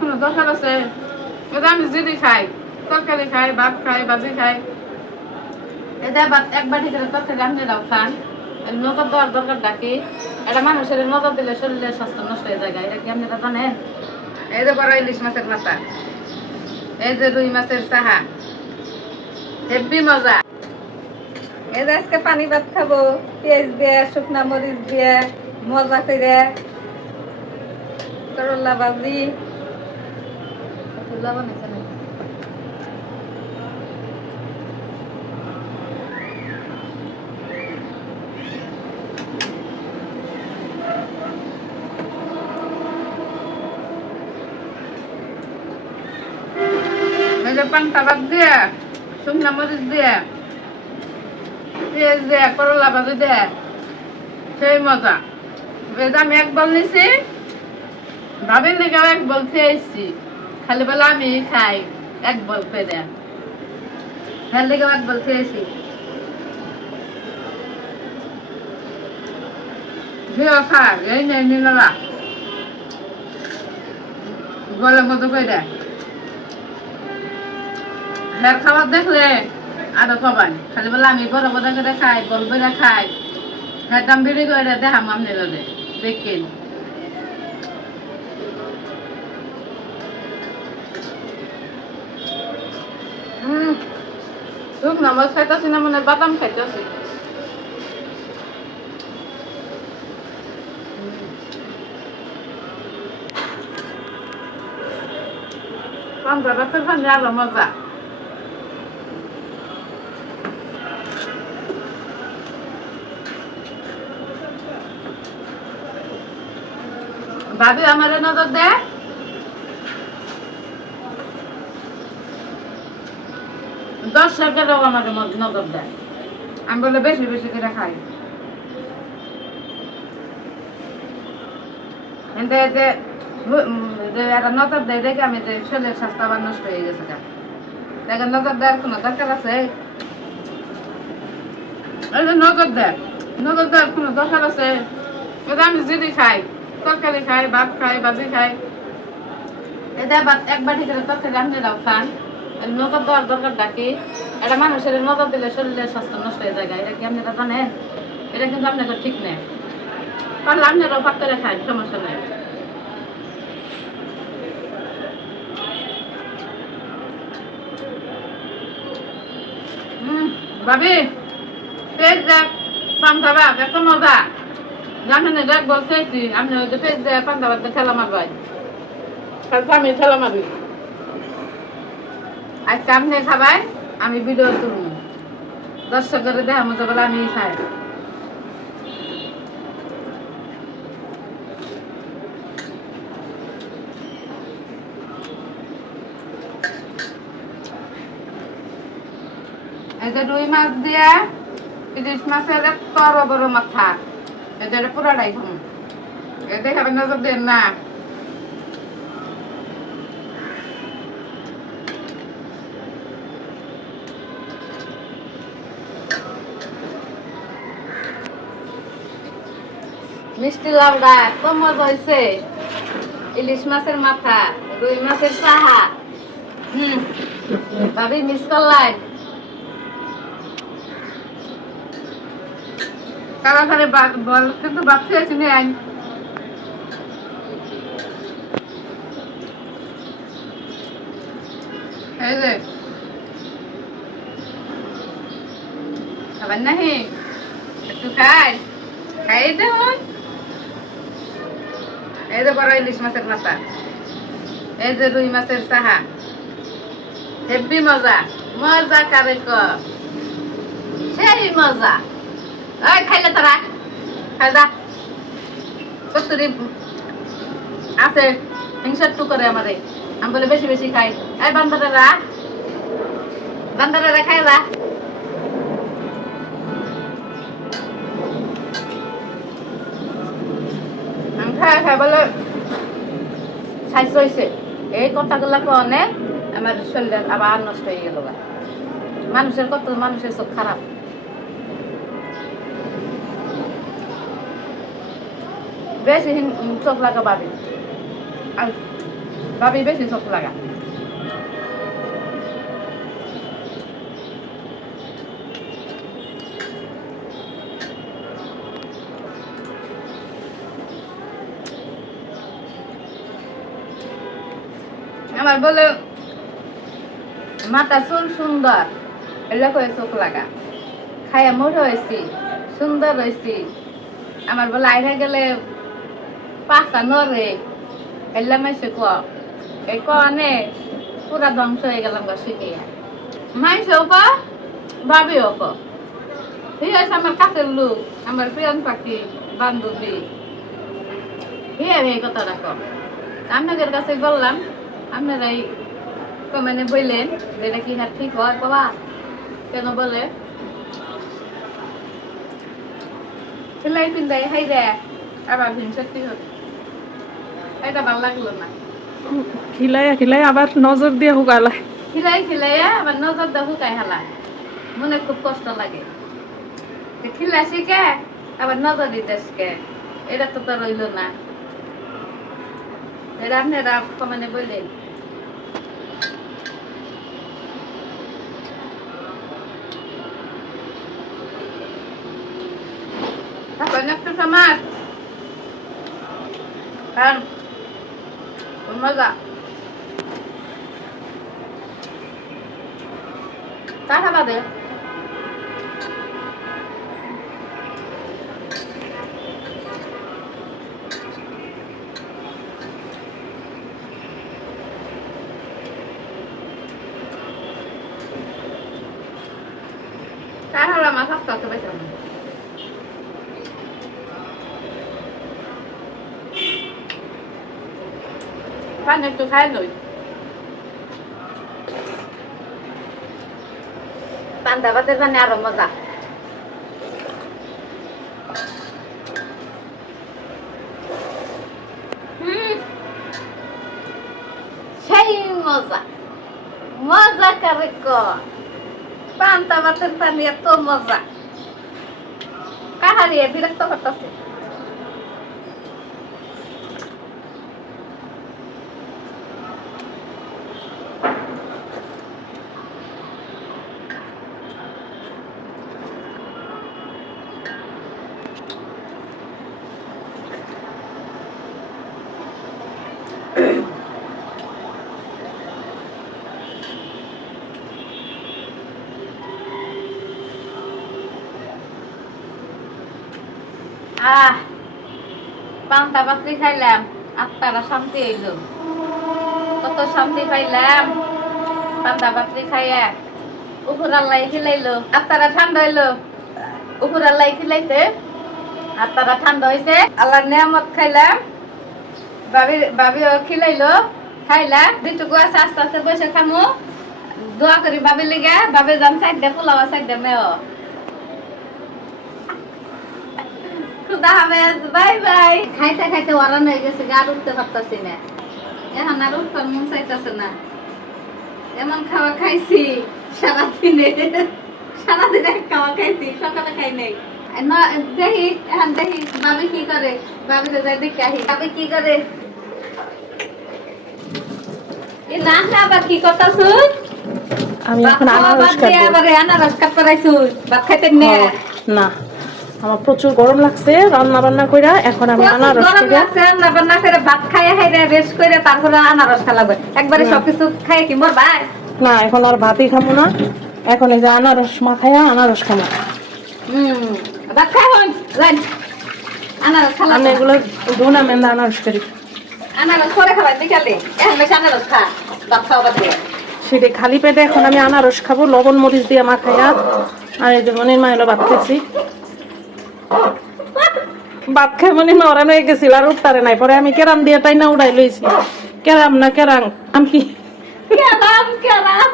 কোনো আছে? এটা আমি যদি খাই, তরকারি খাই, ভাত খাই, ভাজি খাই। এটা ভাত এক বাটি করে তরকারি দাও, খান। নজর দেওয়ার দরকার ডাকি এটা মানুষের নজর দিলে শরীরের স্বাস্থ্য নষ্ট হয়ে যায় এটা কি জানেন? এই যে বড় ইলিশ মাছের মাথা, এই যে রুই মাছের চাহা, হেব্বি মজা। এই যে আজকে পানি ভাত খাব, পেঁয়াজ দিয়ে, শুকনা মরিচ দিয়ে, মজা করে। করলা ভাজি। তুলা বানাইছে যে পান্তা ভাত দিয়ে শুকনা মরিচ দিয়ে পেঁয়াজ দিয়ে করলা ভাজি দিয়ে সেই মজা আমি এক বল নিছি ভাবেন নাকি এক বল খেয়ে এসছি খালি বেলা আমি খাই, এক বল পেরে খালি লেগে এক বল খেয়েছি। ঝিও নেই নিলা করে খাবার দেখলে আরও কবান খালি আমি বড় করে খাই, বল করে খাই। দাম বিড়ি করে দেখাম লোকে দেখেন। নামাজ খাইতেছি না মানে বাদাম খাইতেছি। পান্তা মজা ভাবি আমার নজর দেয় দশ টাকারও আমার নজর দেয়। আমি বলে বেশি বেশি করে খাই। কিন্তু উম, একটা দেয় যে শরীরের স্বাস্থ্য আবার নষ্ট হয়ে গেছে। দেখেন নজর কোনো দরকার আছে? নজর দেয় নজর দেওয়ার কোনো দরকার আছে? আমি যদি খাই তরকারি খাই ভাত খাই ভাজি খাই। এটা ভাত এক বাটি করে তরকারি রান্ধে দাও খান। নজর দেওয়ার দরকার ডাকি এটা মানুষের নজর দিলে শরীরের স্বাস্থ্য নষ্ট হয়ে যায় এটা কি আপনারা জানেন? এটা কিন্তু আপনাদের ঠিক নেই। পারলে আপনারাও ভাত করে সমস্যা নেই। ভাবি পেঁয়াজ দেখ ভাত এত মজা। জানেন দেখ আপনি পান্তা ভাত দিয়ে ঠেলা মারবাই। আমি ঠেলা মারবি। আজকে আপনি খাবাই আমি ভিডিও তুলব দর্শকের দেখা মতো বলে আমি খাই যে রুই মাছ দিয়ে ইলিশ মাছের এক বড় মাথা এটা পুরাটাই খাম এটা খাবেন না। মিষ্টি লাউডা এত মজা হয়েছে ইলিশ মাছের মাথা, রুই মাছের চাহা। হুম, ভাবি মিস করলাই। তাড়াতাড়ি বল, কিন্তু ভাত খেয়েছি নি আইন। খাবার নাহি? একটু খাই। খাই দেখুন এই বড় ইলিশ মাছের মাথা এই যে রুই মাছের চাহা, হেব্বি মজা মজা কারে ক? সেই মজা। ওই খাইলে তারা খাই যা আছে হিংসার টু করে আমারে। আমি বলে বেশি বেশি খাই। এই বান্দারেরা বান্দারেরা খাই যা খাই খাই বলে। স্বাস্থ্য হয়েছে এই কথাগুলো কনে আমার শরীর আবার নষ্ট হয়ে গেল মানুষের কত, মানুষের সব খারাপ। বেশি চোখ লাগা বাবি ভাবি বেশি চোখ লাগা। আমার বলে, মাথা চুল সুন্দর। এগুলো করে চোখ লাগা। খাইয়া মোট হয়েছি, সুন্দর হয়েছি। আমার বলে, আইরা গেলে পাঁচটা নরে। এলাম এসে ক? এই কনে পুরা ধ্বংস হয়ে গেলাম গা শিখিয়া মাইছেও ক? ভাবিও ক। ঠিক আছে আমার কাছের লোক, আমার প্রিয়ন পাখি, বান্ধবী। হে এই কথা রাখো আপনাদের কাছে বললাম আপনারাই কমেন্টে বললেন এটা কি হাত ঠিক হয় বাবা কেন বলে? সেলাই পিন্দাই হাই দে আবার হিংসাত্তি হবে এটা ভালো লাগল না। খিলাইয়া খিলাইয়া আবার নজর দিয়ে হুগালায় খিলাই খিলাই আবার নজর দা হুকাই হালায় মনে খুব কষ্ট লাগে। খিলা শিখে আবার নজর দিতে শিখে। এটা তো তো রইল না। এটা আপনারা কমেন্টে বললেন এখন একটু সমাজ কারণ মজা টাকা বাদে টাকা আমার সব করতে পারছি না পান একটু খাই লই পান্তা ভাতের পানি আরও মজা হুম। সেই মজা মজা করে পান্তা ভাতের পানি এত মজা কাহারিয়ে বিরক্ত করতেছে আহ, পান্তা পাত্রি খাইলাম, আত্মারা শান্তি হইল। কত শান্তি পাইলাম, পান্তা পাত্রি খাইয়া। উপর আল্লাহ খিলাইলো, আত্মারা ঠান্ডা হইল। উপর আল্লাহ খিলাইছে, আত্মারা ঠান্ডা হইছে। আল্লাহ নিয়ামত খাইলাম বাবি বাবিও খিলাইলো, খাইলা। যেটুকু আছে আস্তে আস্তে বসে খামু। দোয়া করি বাবি লিগা বাবি যান সাইড দে পোলাও সাইড দে মেয় খুদা হাফেজ বাই বাই। খাইতে খাইতে ওরান হয়ে গেছে গা উঠতে পারতাছি না। এখন আর উঠবার মন চাইতেছে না। এমন খাওয়া খাইছি সারাদিনে। সারাদিনে খাওয়া খাইছি সকালে খাই নাই। দেখি এখন দেখি বাবি কি করে। বাবিতে যাই দেখে আহি। বাবি কি করে? এ না আবার কি করতাছ? আমি এখন আনারস খাব। আবার আনারস কাট করাইছু ভাত খাইতে নে না। আমার প্রচুর গরম লাগছে রান্না বান্না কইরা এখন আমি আনারস গরম লাগছে, রান্না বান্না করে ভাত খাইয়া খাইয়া রেস্ট করে তারপরে আনারস খেলা একবারে হুম। সবকিছু খাই কি মোর ভাই না এখন আর ভাতই খাব না। এখন এই যে আনারস মাখাইয়া আনারস খাব হুম ভাত খাই হন যাই আনারস খেলা আমি এগুলো ধুনা মেন্দা আনারস করি। আনারস পরে খাবাই বিকালে। এখন বেশি আনারস খা ভাত খাওয়া বাদ সেটা খালি পেটে এখন আমি আনারস খাব লবণ মরিচ দিয়ে মাখাইয়া আর এই যে মনির মা এলো ভাত খেয়েছি। বাপ খেয়ে মনে নরান হয়ে গেছিল আর উঠতারে নাই। পরে আমি কেরাম দিয়ে তাই না উড়াই লইছি। কেরাম না কেরাম আমি কেরাম কেরাম।